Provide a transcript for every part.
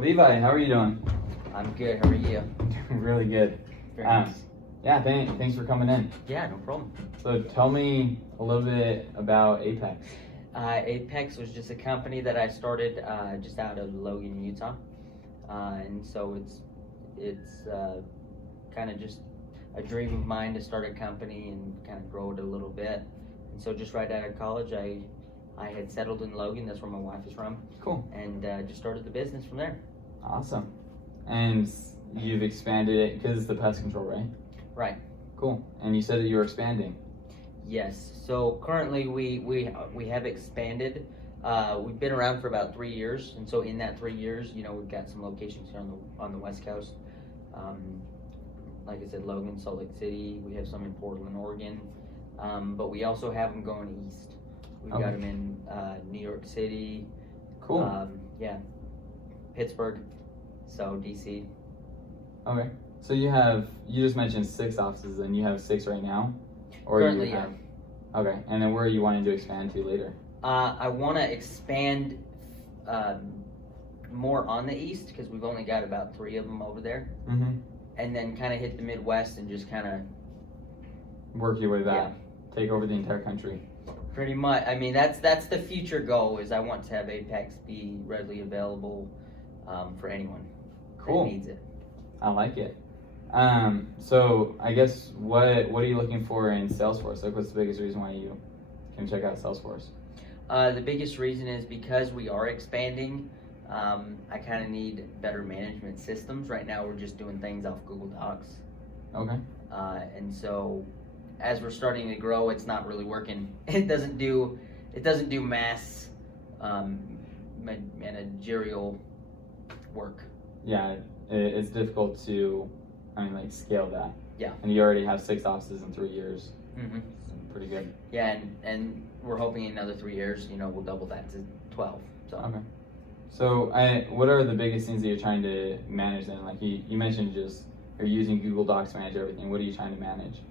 Levi, how are you doing? I'm good. How are you? Really good. Very nice. Yeah, thanks for coming in. Yeah, no problem. So tell me a little bit about Apex. Apex was just a company that I started just out of Logan, Utah, and so it's kind of just a dream of mine to start a company and kind of grow it a little bit. And so just right out of college, I had settled in Logan. That's where my wife is from. Cool. And just started the business from there. Awesome. And you've expanded it because it's the pest control, right? Right. Cool. And you said that you were expanding. Yes. So currently we have expanded. We've been around for about 3 years, and so in that 3 years, we've got some locations here on the West Coast. Like I said, Logan, Salt Lake City. We have some in Portland, Oregon, but we also have them going east. We've got them in New York City. Cool. Pittsburgh. So DC. Okay. So you just mentioned 6 offices, and you have 6 right now? Or Currently, you have, yeah. Okay. And then where are you wanting to expand to later? I want to expand more on the east because we've only got about 3 of them over there. Mm-hmm. And then kind of hit the Midwest and just kind of work your way back. Take over the entire country. Pretty much. I mean, that's the future goal. Is I want to have Apex be readily available for anyone Cool. that needs it. I like it. So I guess what are you looking for in Salesforce? Like, what's the biggest reason why you can check out Salesforce? The biggest reason is because we are expanding. I kind of need better management systems. Right now, we're just doing things off Google Docs. Okay. And so, as we're starting to grow, it's not really working. It doesn't do mass managerial work. Yeah, it's difficult to, scale that. Yeah. And you already have 6 offices in 3 years. Mm-hmm. Pretty good. Yeah, and we're hoping in another 3 years, we'll double that to 12. So. Okay. So what are the biggest things that you're trying to manage then? Like you mentioned just you're using Google Docs to manage everything. What are you trying to manage?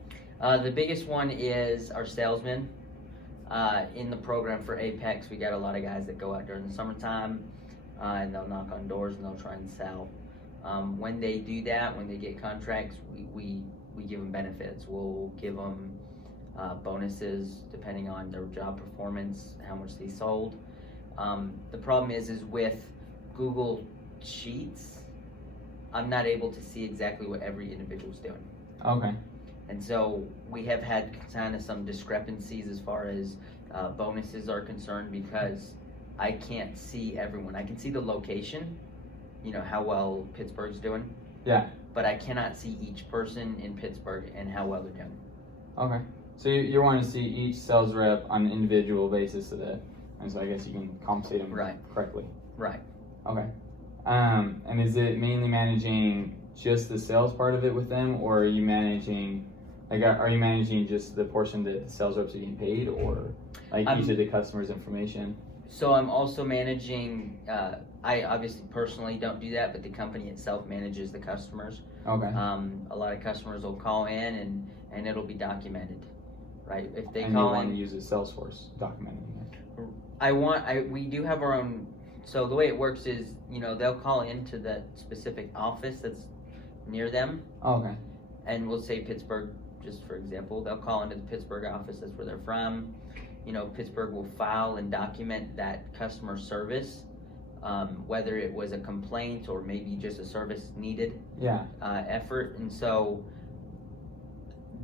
The biggest one is our salesmen. In the program for Apex, we got a lot of guys that go out during the summertime and they'll knock on doors and they'll try and sell. When they do that, when they get contracts, we give them benefits. We'll give them bonuses depending on their job performance, how much they sold. The problem is with Google Sheets, I'm not able to see exactly what every individual's doing. Okay. And so we have had kind of some discrepancies as far as bonuses are concerned because I can't see everyone. I can see the location, how well Pittsburgh's doing. Yeah. But I cannot see each person in Pittsburgh and how well they're doing. Okay. So you're wanting to see each sales rep on an individual basis and so I guess you can compensate them correctly. Right. Okay. And is it mainly managing just the sales part of it with them, or are you managing just the portion that the sales reps are getting paid, or each of the customers' information? So I'm also managing, I obviously personally don't do that, but the company itself manages the customers. Okay. A lot of customers will call in and it'll be documented, right? If they and call you want in, to use a Salesforce documenting it. we do have our own. So the way it works is, they'll call into the specific office that's near them. Oh, okay. And we'll say Pittsburgh, just for example. They'll call into the Pittsburgh office. That's where they're from. Pittsburgh will file and document that customer service, whether it was a complaint or maybe just a service needed effort. And so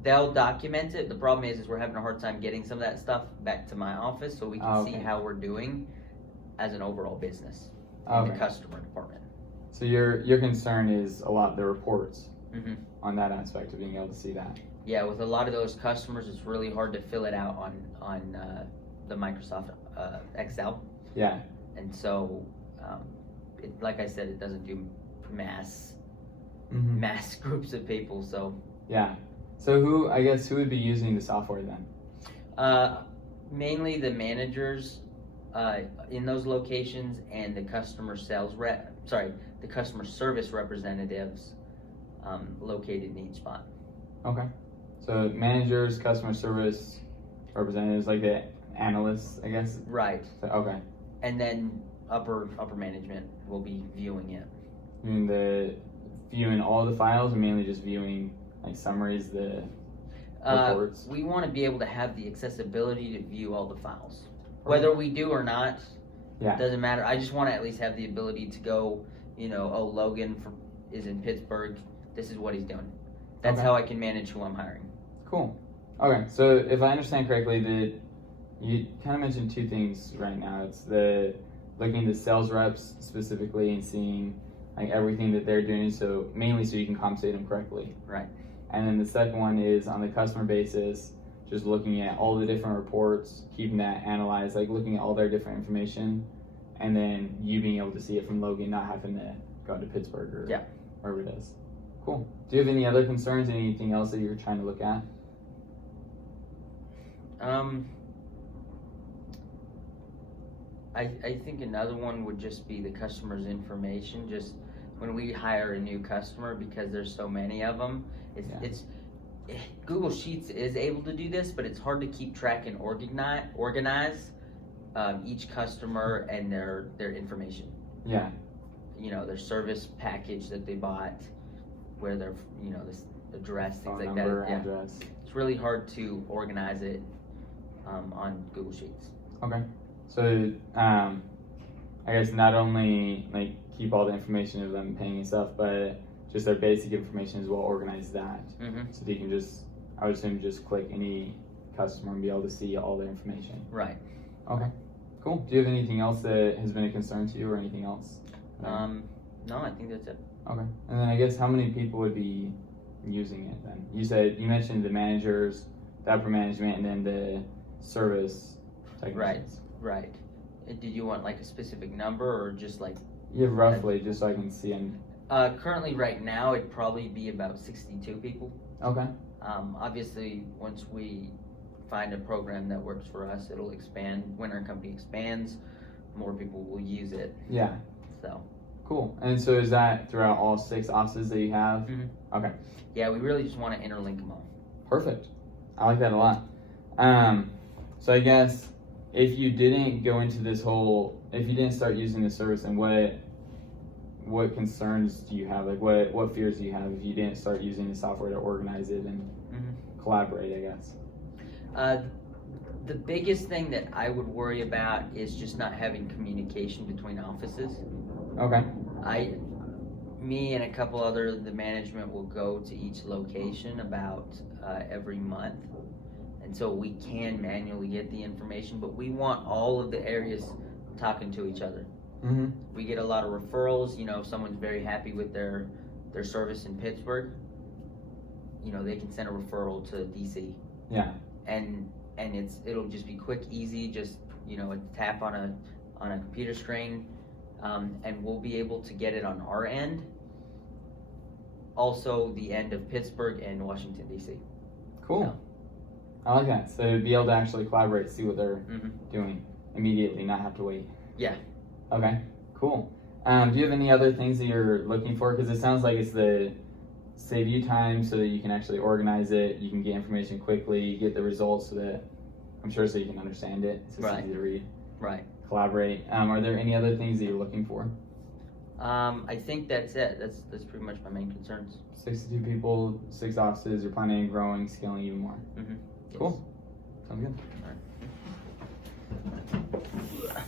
they'll document it. The problem is we're having a hard time getting some of that stuff back to my office so we can see how we're doing as an overall business in the customer department. So your concern is a lot the reports on that aspect of being able to see that. Yeah, with a lot of those customers, it's really hard to fill it out on the Microsoft Excel. Yeah. And so, like I said, it doesn't do mass groups of people. So. Yeah. So who would be using the software then? Mainly the managers in those locations and the customer service representatives located in each spot. Okay. So managers, customer service representatives, like the analysts, I guess. Right. So, okay. And then upper management will be viewing it. You mean viewing all the files, or mainly just viewing like summaries, the reports? We want to be able to have the accessibility to view all the files. Whether we do or not, Yeah. doesn't matter. I just want to at least have the ability to go, oh, Logan is in Pittsburgh. This is what he's doing. That's Okay. how I can manage who I'm hiring. Cool. Okay, so if I understand correctly, you kind of mentioned two things right now. It's looking at the sales reps specifically and seeing like everything that they're doing, so mainly so you can compensate them correctly. Right. And then the second one is on the customer basis, just looking at all the different reports, keeping that analyzed, like looking at all their different information, and then you being able to see it from Logan, not having to go to Pittsburgh or Yeah. wherever it is. Cool. Do you have any other concerns? Anything else that you're trying to look at? I think another one would just be the customer's information. Just when we hire a new customer, because there's so many of them, Google Sheets is able to do this, but it's hard to keep track and organize each customer and their information. Yeah. Their service package that they bought, where their this address, things Phone like number, that. Yeah. address. It's really hard to organize it on Google Sheets. Okay. So, I guess not only like keep all the information of them paying and stuff, but just their basic information as well, organize that. Mm-hmm. So that you can I would assume just click any customer and be able to see all their information. Right. Okay. Cool. Do you have anything else that has been a concern to you or anything else? No, I think that's it. Okay. And then I guess how many people would be using it then? You mentioned the managers, the upper management, and then the service technicians. Right. Did you want like a specific number or just like? Yeah, roughly, just so I can see them. Currently, right now, it'd probably be about 62 people. Okay. Obviously, once we find a program that works for us, it'll expand. When our company expands, more people will use it. Yeah. So. Cool. And so is that throughout all 6 offices that you have? Mm-hmm. Okay. Yeah, we really just want to interlink them all. Perfect. I like that a lot. So I guess if you didn't start using this service, and what concerns do you have? Like what fears do you have if you didn't start using the software to organize it and collaborate, I guess? The biggest thing that I would worry about is just not having communication between offices. Okay. Me and a couple other the management will go to each location about every month, and so we can manually get the information, but we want all of the areas talking to each other. Mm-hmm. We get a lot of referrals. If someone's very happy with their service in Pittsburgh, they can send a referral to DC. Yeah. And it'll just be quick, easy, just a tap on a computer screen, and we'll be able to get it on our end. Also, the end of Pittsburgh and Washington DC. Cool. So. I like that. So be able to actually collaborate, see what they're Mm-hmm. doing immediately, not have to wait. Yeah. Okay. Cool. Do you have any other things that you're looking for? Because it sounds like it's the save you time so that you can actually organize it, you can get information quickly, get the results so that so you can understand it. It's just easy to read. Right. Collaborate. Are there any other things that you're looking for? I think that's it. That's pretty much my main concerns. 62 people, 6 offices. You're planning on growing, scaling even more. Mm-hmm. Yes. Cool. Sounds good. All right.